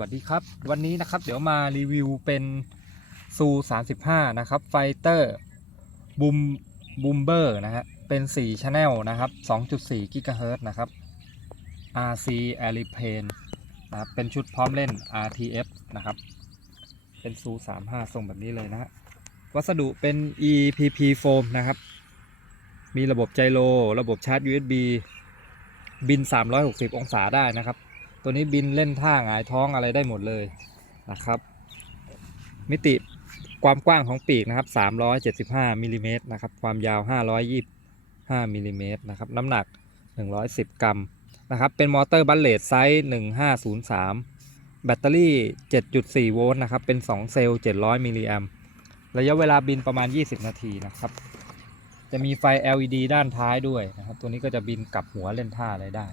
วัสดีครับ วันนี้นะครับเดี๋ยวมารีวิวเป็นซู35 นะครับไฟเตอร์บูมบูมเบอร์นะฮะเป็น4 Channel นะครับ 2.4 GHz นะครับ RC a r i p a n นะครับเป็นชุดพร้อมเล่น RTF นะครับ เป็นซู35ทรงแบบนี้เลยนะฮะวัสดุเป็น EPP foam นะครับ มีระบบไจโร ระบบชาร์จ USB บิน 360 องศาได้นะครับ ตัวนี้บินเล่นท่าหงายท้องอะไรได้หมดเลยนะครับ มิติความกว้างของปีกนะครับ 375มิลลิเมตรนะครับ ความยาว 525มิลลิเมตรนะครับ น้ำหนัก 110 กรัมนะครับ เป็นมอเตอร์บัลเลตไซส์ 1503 แบตเตอรี่ 7.4 โวลต์นะครับ เป็น 2 เซลล์ 700 มิลลิแอมระยะเวลาบินประมาณ 20 นาทีนะครับ จะมีไฟ LED ด้านท้ายด้วยนะครับ ตัวนี้ก็จะบินกลับหัวเล่นท่าอะไรได้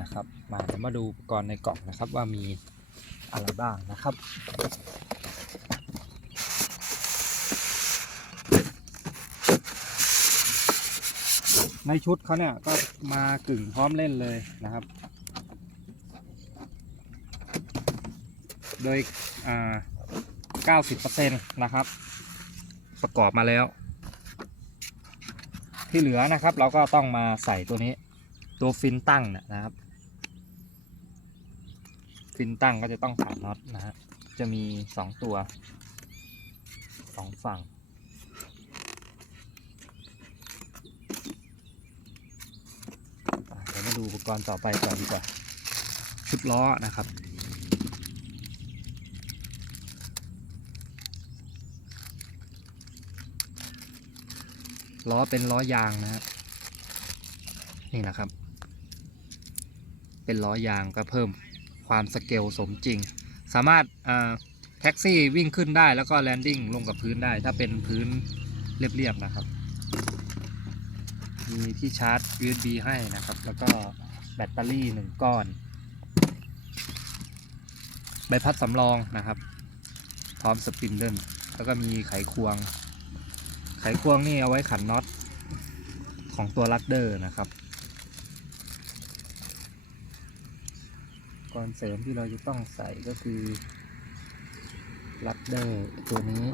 นะครับ มาเดี๋ยวมาดูอุปกรณ์ในกล่องนะครับว่ามีอะไรบ้างนะครับในชุดเขาเนี่ยก็มากึ่งพร้อมเล่นเลยนะครับ โดย อ่า 90%นะครับ ประกอบมาแล้ว ที่เหลือนะครับเราก็ต้องมาใส่ตัวนี้ ตัวฟินตั้งเนยนะครับ ฟินตั้งก็จะต้องถามน็อตนะฮะจะมีสองตัวสองฝั่งเดี๋ยวมาดูอุปกรณ์ต่อไปก่อนดีกว่า ชุดล้อนะครับล้อเป็นล้อยางนะฮะนี่นะครับ เป็นล้อยางก็เพิ่มความสเกลสมจริง สามารถแท็กซี่วิ่งขึ้นได้แล้วก็แลนดิ้งลงกับพื้นได้ ถ้าเป็นพื้นเรียบๆนะครับ มีที่ชาร์จ USB ให้นะครับ แล้วก็แบตเตอรี่หนึ่งก้อน ใบพัดสำรองนะครับ พร้อมสปินเดิลแล้วก็มีไขควง ไขควงนี่เอาไว้ขันน็อตของตัวลัดเดอร์นะครับ ก่อนเสริมที่เราจะต้องใส่ก็คือลัดเดอร์ตัวนี้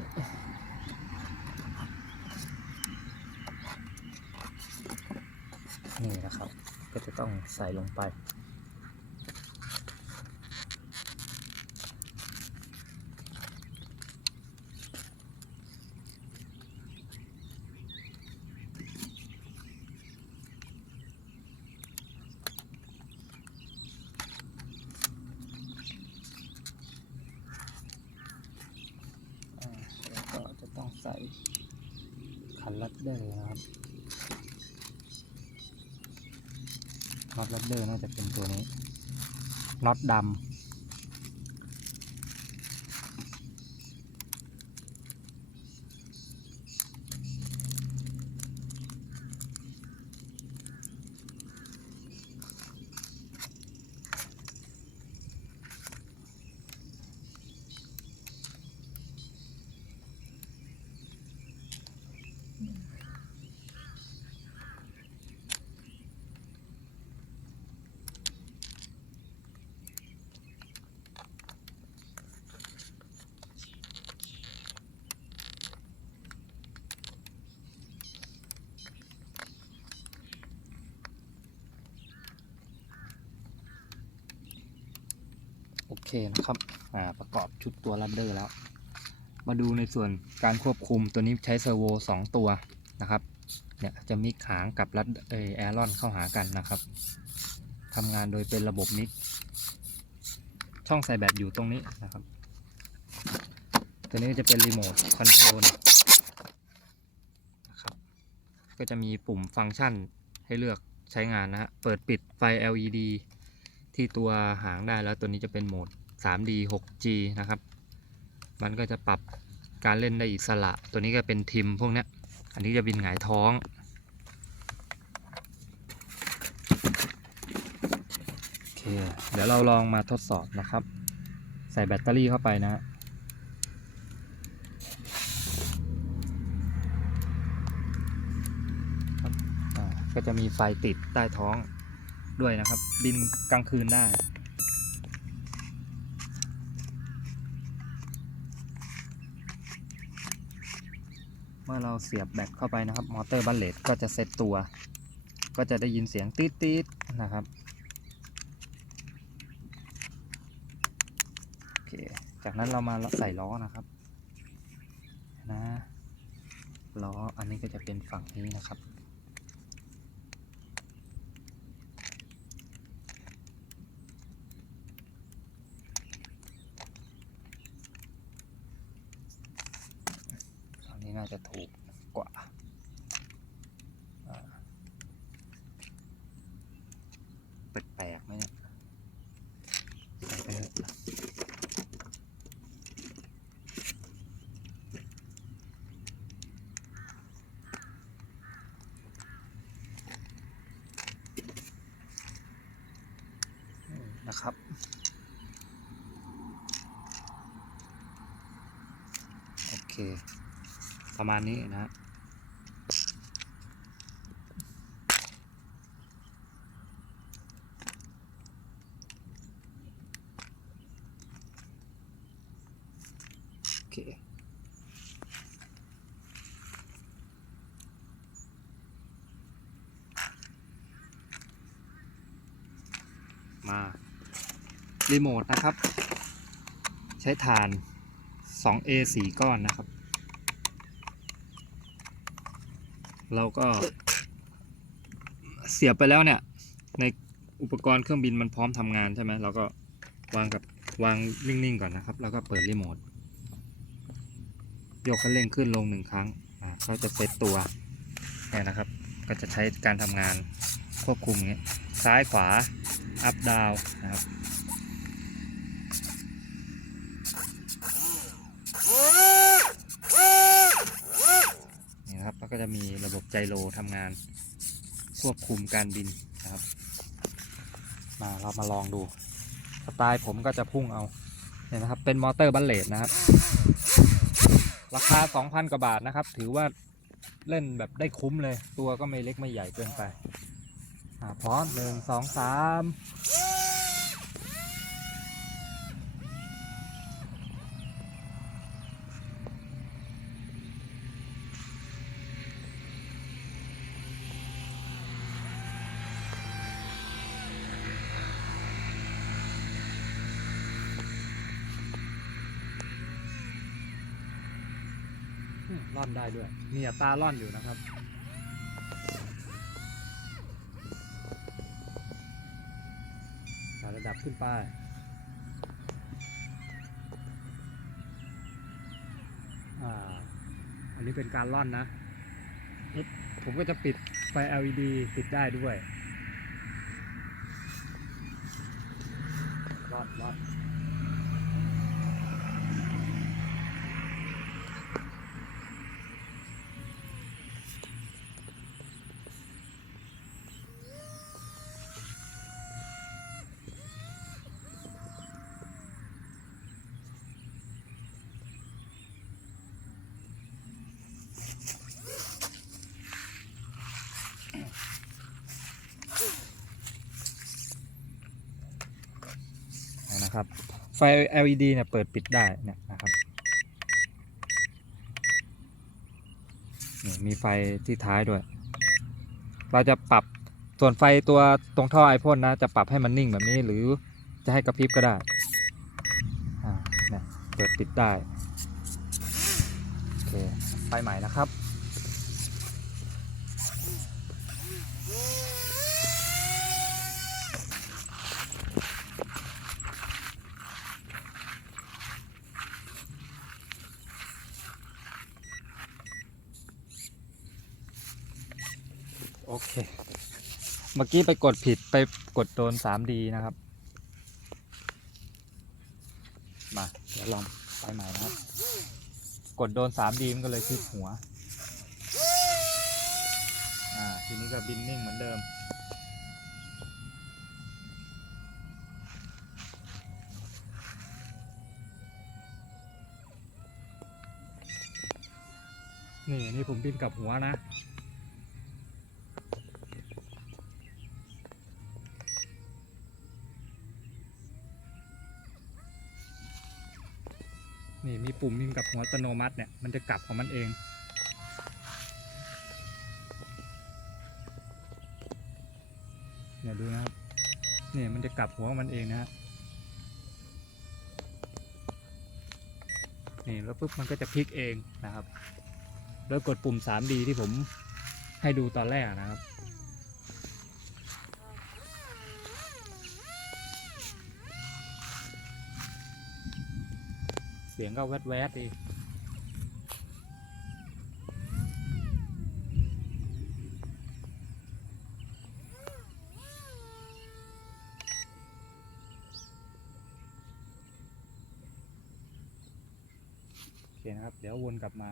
นี่นะครับ ก็จะต้องใส่ลงไป อ่าแล้วก็จะต้องใส่คันลัดเดอร์นะครับ น็อตลอดเดอร์น่าจะเป็นตัวนี้น็อตดำ โอเคนะครับอ่าประกอบชุดตัวลัดเดอร์แล้ว มาดูในส่วนการควบคุมตัวนี้ใช้เซอร์โว2ตัวนะครับเนี่ยจะมิกหางกับลัดเออแอรอนเข้าหากันนะครับทำงานโดยเป็นระบบมิกช่องใส่แบตอยู่ตรงนี้นะครับ ตัวนี้จะเป็นรีโมทคอนโทรลนะครับก็จะมีปุ่มฟังก์ชันให้เลือกใช้งานนะฮะเปิดปิดไฟ LED ที่ตัวหางได้แล้วตัวนี้จะเป็นโหมด 3D 6G นะครับ มันก็จะปรับการเล่นได้อิสระ ตัวนี้ก็เป็นทิมพวกเนี้ยอันนี้จะบินหงายท้อง โอเค เดี๋ยวเราลองมาทดสอบนะครับ ใส่แบตเตอรี่เข้าไปนะก็จะมีไฟติดใต้ท้อง ด้วยนะครับ บินกลางคืนได้เมื่อเราเสียบแบตเข้าไปนะครับ มอเตอร์บัลเลตก็จะเซตตัว ก็จะได้ยินเสียงตี๊ดตีดนะครับโอเคจากนั้นเรามาใส่ล้อนะครับนะล้ออันนี้ก็จะเป็นฝั่งนี้นะครับ จะถูกกว่าแปลกๆไหมเนี่ยนะครับโอเค ประมาณนี้นะโอเคมารีโมทนะครับ ใช้ฐาน 2A 4 ก้อนนะครับ เราก็ เสียบไปแล้วเนี่ย ในอุปกรณ์เครื่องบินมันพร้อมทำงานใช่ไหมเราก็วางกับวางนิ่งๆก่อนนะครับ แล้วก็เปิดรีโมทยกคันเร่งขึ้นลงหนึ่งครั้งอ่าก็จะเซตตัวเนี่ยนะครับ ก็จะใช้การทำงานควบคุมเงี้ยซ้ายขวาอัพดาวนะครับ นี่นะครับแล้ว ก็จะมีระบบไจโรทำงานควบคุมการบินนะครับ มาเรามาลองดูสไตล์ผมก็จะพุ่งเอาเนี่ยนะครับ เป็นมอเตอร์บัลเลตนะครับ ราคา 2,000 กว่าบาทนะครับ ถือว่าเล่นแบบได้คุ้มเลย ตัวก็ไม่เล็กไม่ใหญ่เกินไป อ่าพร้อมหนึ่งสองสาม อืมร่อนได้ด้วยมีอัตราร่อนอยู่นะครับ ระดับขึ้นไปอันนี้เป็นการล่อนนะ ผมก็จะปิดไฟ LED ติดได้ด้วยล่อนล่อน นะครับ ไฟ LED เนี่ยเปิดปิดได้เนี่ยนะครับนี่มีไฟที่ท้ายด้วย เราจะปรับส่วนไฟตัวตรงท่อไอพ่นนะ จะปรับให้มันนิ่งแบบนี้หรือจะให้กระพริบก็ได้เนี่ยเปิดปิดได้ โอเค ไฟใหม่นะครับ โอเค เมื่อกี้ไปกดผิดไปกดโดน 3D นะครับ มาเดี๋ยวลองไปใหม่นะครับ กดโดน 3D มันก็เลยคลิกหัว อ่า ทีนี้ก็บินนิ่งเหมือนเดิม นี่นี่ผมบินกลับหัวนะ ปุ่มพิมพ์กับหัวอัตโนมัติเนี่ยมันจะกลับของมันเองเนี่ยดูนะครับเนี่ยมันจะกลับหัวมันเองนะฮะนี่แล้วปุ๊บมันก็จะพลิกเองนะครับ โดยกดปุ่ม 3D ที่ผมให้ดูตอนแรกนะครับ สียงก็แวดแวดดีโอเคนะครับ เดี๋ยววนกลับมา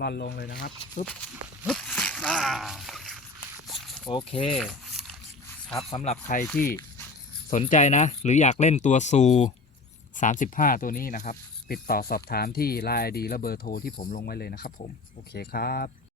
ล่อนลงเลยนะครับปึ๊บปึ๊บอ่าโอเค ครับสำหรับใครที่สนใจนะ หรืออยากเล่นตัวซู35 ตัวนี้นะครับ ติดต่อสอบถามที่ไลน์ดีและเบอร์โทรที่ผมลงไว้เลยนะครับผม โอเคครับ